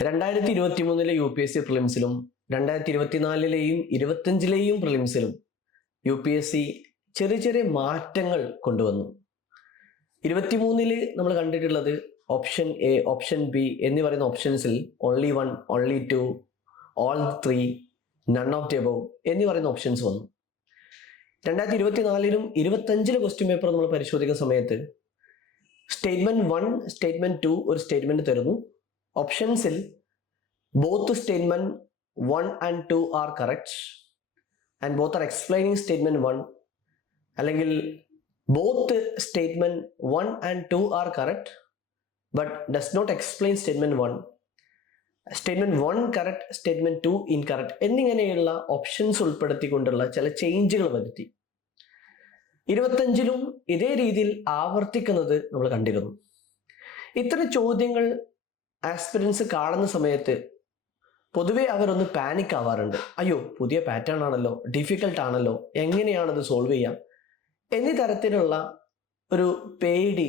2023 UPSC പ്രിലിംസിലും 2024 25 പ്രിലിംസിലും UPSC ചെറിയ ചെറിയ മാറ്റങ്ങൾ കൊണ്ടുവന്നു. 23 നമ്മൾ കണ്ടിട്ടുള്ളത് ഓപ്ഷൻ എ, ഓപ്ഷൻ ബി എന്നീ പറയുന്ന ഓപ്ഷൻസിൽ only 1, only 2, all 3, none of the above എന്നീ പറയുന്ന ഓപ്ഷൻസ് വന്നു. 2024 25 ക്വസ്റ്റ്യൻ പേപ്പർ നമ്മൾ പരിശോധിക്കുന്ന സമയത്ത് സ്റ്റേറ്റ്മെന്റ് 1, സ്റ്റേറ്റ്മെന്റ് 2 ഒരു സ്റ്റേറ്റ്മെന്റ് തരുന്നു. ഓപ്ഷൻസിൽ both statement 1 and 2 are correct and both are explaining statement 1, അല്ലെങ്കിൽ both statement 1 and 2 are correct but does not explain statement 1, statement 1 correct, statement 2 incorrect എന്നിങ്ങനെയുള്ള ഓപ്ഷൻസ് ഉൾപ്പെടുത്തിക്കൊണ്ടുള്ള ചില ചേഞ്ചുകൾ വരുത്തി. 25 ഇതേ രീതിയിൽ ആവർത്തിക്കുന്നത് നമ്മൾ കണ്ടിരുന്നു. ഇത്തരം ചോദ്യങ്ങൾ ആസ്പിരൻസ് കാണുന്ന സമയത്ത് പൊതുവെ അവരൊന്ന് പാനിക് ആവാറുണ്ട്. അയ്യോ, പുതിയ പാറ്റേൺ ആണല്ലോ, ഡിഫിക്കൽട്ട് ആണല്ലോ, എങ്ങനെയാണത് സോൾവ് ചെയ്യാം എന്നീ തരത്തിലുള്ള ഒരു പേടി,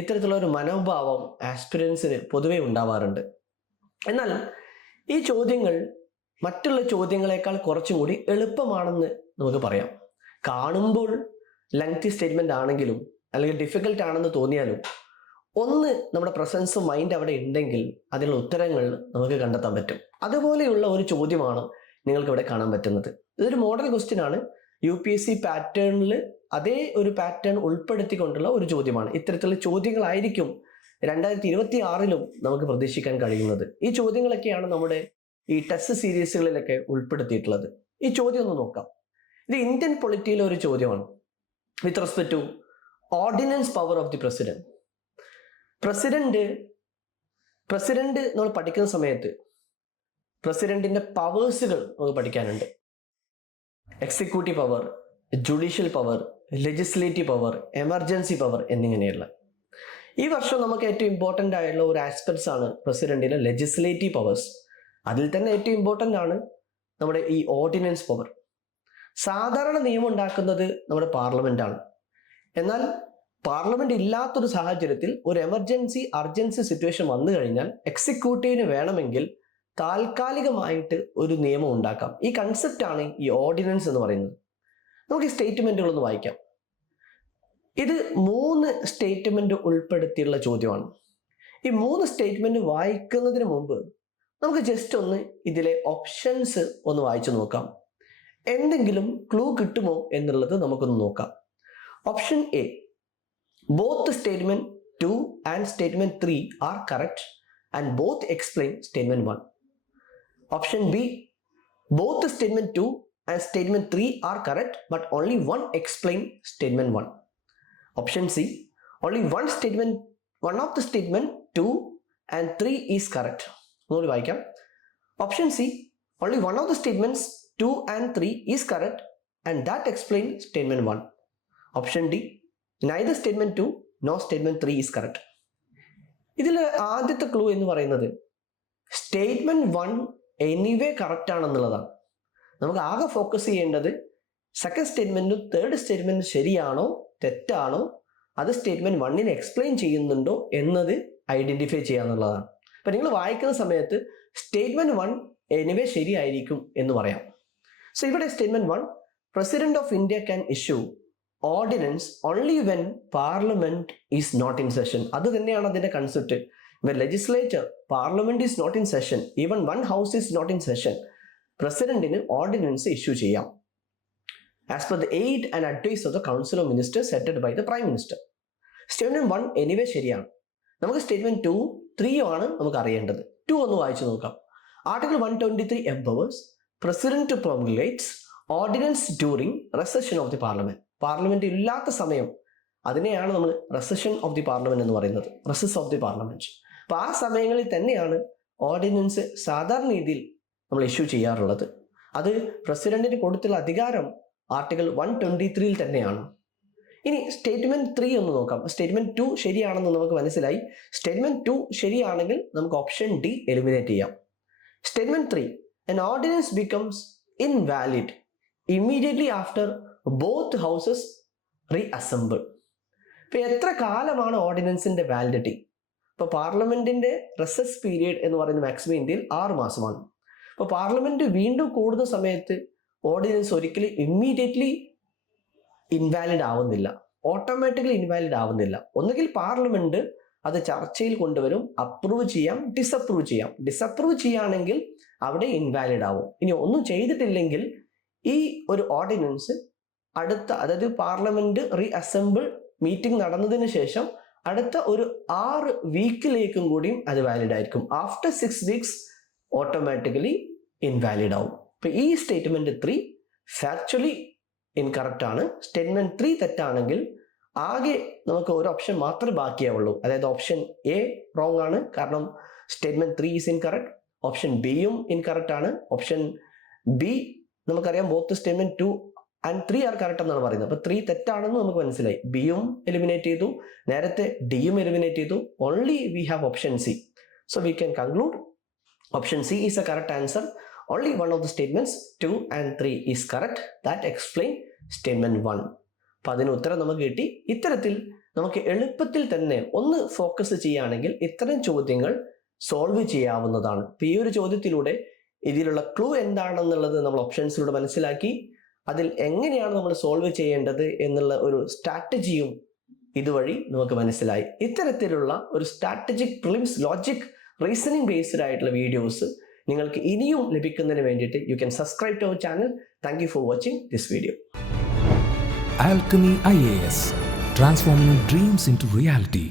ഇത്തരത്തിലുള്ള ഒരു മനോഭാവം ആസ്പിരൻസിന് പൊതുവെ ഉണ്ടാവാറുണ്ട്. എന്നാൽ ഈ ചോദ്യങ്ങൾ മറ്റുള്ള ചോദ്യങ്ങളെക്കാൾ കുറച്ചും കൂടി എളുപ്പമാണെന്ന് നമുക്ക് പറയാം. കാണുമ്പോൾ ലെങ്തി സ്റ്റേറ്റ്മെന്റ് ആണെങ്കിലും അല്ലെങ്കിൽ ഡിഫിക്കൽട്ട് ആണെന്ന് തോന്നിയാലും ഒന്ന് നമ്മുടെ പ്രസൻസ് മൈൻഡ് അവിടെ ഉണ്ടെങ്കിൽ അതിനുള്ള ഉത്തരങ്ങൾ നമുക്ക് കണ്ടെത്താൻ പറ്റും. അതുപോലെയുള്ള ഒരു ചോദ്യമാണ് നിങ്ങൾക്ക് ഇവിടെ കാണാൻ പറ്റുന്നത്. ഇതൊരു മോഡൽ ക്വസ്റ്റ്യൻ ആണ്. UPSC പാറ്റേണിൽ അതേ ഒരു പാറ്റേൺ ഉൾപ്പെടുത്തിക്കൊണ്ടുള്ള ഒരു ചോദ്യമാണ്. ഇത്തരത്തിലുള്ള ചോദ്യങ്ങളായിരിക്കും 2026 നമുക്ക് പ്രതീക്ഷിക്കാൻ കഴിയുന്നത്. ഈ ചോദ്യങ്ങളൊക്കെയാണ് നമ്മുടെ ഈ ടെസ്റ്റ് സീരീസുകളിലൊക്കെ ഉൾപ്പെടുത്തിയിട്ടുള്ളത്. ഈ ചോദ്യം ഒന്ന് നോക്കാം. ഇത് ഇന്ത്യൻ പൊളിറ്റിയിലെ ഒരു ചോദ്യമാണ് with respect to ordinance power of the president. President നമ്മൾ പഠിക്കുന്ന സമയത്ത് പ്രസിഡന്റിന്റെ പവേഴ്സുകൾ നമുക്ക് പഠിക്കാനുണ്ട്. Executive power, judicial power, legislative power, emergency power എന്നിങ്ങനെയുള്ള. ഈ വർഷം നമുക്ക് ഏറ്റവും ഇമ്പോർട്ടൻ്റ് ആയിട്ടുള്ള ഒരു ആസ്പെക്ട്സ് ആണ് പ്രസിഡന്റിന്റെ ലെജിസ്ലേറ്റീവ് പവേഴ്സ്. അതിൽ തന്നെ ഏറ്റവും ഇമ്പോർട്ടൻ്റ് ആണ് നമ്മുടെ ഈ ഓർഡിനൻസ് പവർ. സാധാരണ നിയമം ഉണ്ടാക്കുന്നത് നമ്മുടെ പാർലമെന്റ് ആണ്. എന്നാൽ പാർലമെന്റ് ഇല്ലാത്തൊരു സാഹചര്യത്തിൽ ഒരു എമർജൻസി അർജൻസി സിറ്റുവേഷൻ വന്നു കഴിഞ്ഞാൽ എക്സിക്യൂട്ടീവിന് വേണമെങ്കിൽ താൽക്കാലികമായിട്ട് ഒരു നിയമം ഉണ്ടാക്കാം. ഈ കൺസെപ്റ്റ് ആണ് ഈ ഓർഡിനൻസ് എന്ന് പറയുന്നത്. നമുക്ക് ഈ സ്റ്റേറ്റ്മെന്റുകൾ ഒന്ന് വായിക്കാം. ഇത് 3 സ്റ്റേറ്റ്മെന്റ് ഉൾപ്പെടുത്തിയുള്ള ചോദ്യമാണ്. ഈ 3 സ്റ്റേറ്റ്മെന്റ് വായിക്കുന്നതിന് മുമ്പ് നമുക്ക് ജസ്റ്റ് ഒന്ന് ഇതിലെ ഓപ്ഷൻസ് ഒന്ന് വായിച്ചു നോക്കാം. എന്തെങ്കിലും ക്ലൂ കിട്ടുമോ എന്നുള്ളത് നമുക്കൊന്ന് നോക്കാം. Option A, both statement 2 and statement 3 are correct and both explain statement 1. Option B, both statement 2 and statement 3 are correct but only one explain statement 1. Option C, only one of the statement 2 and 3 is correct. ഒന്നുകൂടി വായിക്കാം. Option C, only one of the statements 2 and 3 is correct and that explain statement 1. Option D, neither statement 2 nor statement 3 is correct. ഇതിൽ ആദ്യത്തെ clue എന്ന് പറയുന്നത് statement 1 anyway correct ആണെന്നുള്ളതാണ്. നമുക്ക് ആകെ focus ചെയ്യേണ്ടത് second സ്റ്റേറ്റ്മെന്റും third സ്റ്റേറ്റ്മെന്റും ശരിയാണോ തെറ്റാണോ, അത് സ്റ്റേറ്റ്മെന്റ് 1 എക്സ്പ്ലെയിൻ ചെയ്യുന്നുണ്ടോ എന്നത് ഐഡന്റിഫൈ ചെയ്യാന്നുള്ളതാണ്. അപ്പൊ നിങ്ങൾ വായിക്കുന്ന സമയത്ത് സ്റ്റേറ്റ്മെന്റ് 1 എനിവേ ശരിയായിരിക്കും എന്ന് പറയാം. സോ ഇവിടെ statement 1, president of India can issue ordinance only when parliament is not in session. അത് തന്നെയാണ് അതിന്റെ concept. When legislature, parliament is not in session, even one house is not in session, പ്രസിഡന്റിന് ordinance issue ചെയ്യാം as per the aid and advice of the council of ministers headed by the prime minister. Statement 1 anyway ശരിയാണ്. നമുക്ക് statement 2, 3 ആണ് നമുക്ക് അറിയേണ്ടത്. 2 ഒന്ന് വായിച്ചു നോക്കാം. Article 123 empowers president to promulgate ordinance during recession of the parliament. Parliament ഇല്ലാത്ത സമയം, അതിനെയാണ് നമ്മൾ റെസഷൻ ഓഫ് ദി പാർലമെന്റ് എന്ന് പറയുന്നത്, റെസസ് ഓഫ് ദി പാർലമെന്റ്. അപ്പൊ ആ സമയങ്ങളിൽ തന്നെയാണ് ഓർഡിനൻസ് സാധാരണ രീതിയിൽ നമ്മൾ ഇഷ്യൂ ചെയ്യാറുള്ളത്. അത് പ്രസിഡന്റിന് കൊടുത്തുള്ള അധികാരം ആർട്ടിക്കിൾ 123 തന്നെയാണ്. ഇനി സ്റ്റേറ്റ്മെന്റ് 3 ഒന്ന് നോക്കാം. സ്റ്റേറ്റ്മെന്റ് 2 ശരിയാണെന്ന് നമുക്ക് മനസ്സിലായി. സ്റ്റേറ്റ്മെന്റ് 2 ശരിയാണെങ്കിൽ നമുക്ക് ഓപ്ഷൻ ഡി എലിമിനേറ്റ് ചെയ്യാം. Statement 3, an ordinance becomes invalid immediately after both houses reassemble. ഇപ്പൊ എത്ര കാലമാണ് ഓർഡിനൻസിന്റെ വാലിഡിറ്റി? ഇപ്പോൾ പാർലമെന്റിന്റെ റെസസ് പീരീഡ് എന്ന് പറയുന്നത് മാക്സിമം ഇന്ത്യയിൽ 6 മാസമാണ്. അപ്പോൾ പാർലമെന്റ് വീണ്ടും കൂടുന്ന സമയത്ത് ഓർഡിനൻസ് ഒരിക്കലും ഇമ്മീഡിയറ്റ്ലി ഇൻവാലിഡ് ആവുന്നില്ല, ഓട്ടോമാറ്റിക്കലി ഇൻവാലിഡ് ആവുന്നില്ല. ഒന്നുകിൽ പാർലമെന്റ് അത് ചർച്ചയിൽ കൊണ്ടുവരും, അപ്രൂവ് ചെയ്യാം, ഡിസപ്രൂവ് ചെയ്യാം. ഡിസപ്രൂവ് ചെയ്യുകയാണെങ്കിൽ അവിടെ ഇൻവാലിഡ് ആവും. ഇനി ഒന്നും ചെയ്തിട്ടില്ലെങ്കിൽ ഈ ഒരു ഓർഡിനൻസ് അടുത്ത, അതായത് പാർലമെന്റ് റീ അസംബിൾ മീറ്റിംഗ് നടന്നതിന് ശേഷം അടുത്ത ഒരു 6 വീക്കിലേക്കും കൂടിയും അത് വാലിഡ് ആയിരിക്കും. ആഫ്റ്റർ 6 വീക്സ് ഓട്ടോമാറ്റിക്കലി ഇൻവാലിഡ് ആവും. ഇപ്പൊ ഈ സ്റ്റേറ്റ്മെന്റ് 3 ഫാക്ച്വലി ഇൻകറക്റ്റ് ആണ്. സ്റ്റേറ്റ്മെന്റ് 3 തെറ്റാണെങ്കിൽ ആകെ നമുക്ക് ഒരു ഓപ്ഷൻ മാത്രമേ ബാക്കിയാവുള്ളൂ. അതായത് ഓപ്ഷൻ എ റോങ് ആണ്, കാരണം സ്റ്റേറ്റ്മെന്റ് 3 ഈസ് ഇൻകറക്റ്റ്. ഓപ്ഷൻ ബിയും ഇൻകറക്റ്റ് ആണ്. ഓപ്ഷൻ ബി നമുക്കറിയാം both statement 2 and 3 are correct എന്നാണ് പറയുന്നത്. അപ്പൊ 3 തെറ്റാണെന്ന് നമുക്ക് മനസ്സിലായി. ബിയും എലിമിനേറ്റ് ചെയ്തു, നേരത്തെ ഡിയും എലിമിനേറ്റ് ചെയ്തു. Only we have option C. So we can conclude option C is A correct answer. Only one of the statements 2 and 3 is correct. That explain statement 1. അപ്പൊ അതിന് ഉത്തരം നമുക്ക് കിട്ടി. ഇത്തരത്തിൽ നമുക്ക് എളുപ്പത്തിൽ തന്നെ ഒന്ന് ഫോക്കസ് ചെയ്യുകയാണെങ്കിൽ ഇത്തരം ചോദ്യങ്ങൾ സോൾവ് ചെയ്യാവുന്നതാണ്. ഇപ്പൊ ഈ ഒരു ചോദ്യത്തിലൂടെ ഇതിലുള്ള ക്ലൂ എന്താണെന്നുള്ളത് നമ്മൾ ഓപ്ഷൻസിലൂടെ മനസ്സിലാക്കി. അതിൽ എങ്ങനെയാണ് നമ്മൾ സോൾവ് ചെയ്യേണ്ടത് എന്നുള്ള ഒരു സ്ട്രാറ്റജിയും ഇതുവഴി നമുക്ക് മനസ്സിലായി. ഇത്തരത്തിലുള്ള ഒരു strategic prelims logic reasoning based ആയിട്ടുള്ള വീഡിയോസ് നിങ്ങൾക്ക് ഇനിയും ലഭിക്കുന്നതിന് വേണ്ടിയിട്ട് you can subscribe to our channel. Thank you for watching this video. Alchemy IAS, transforming dreams into reality.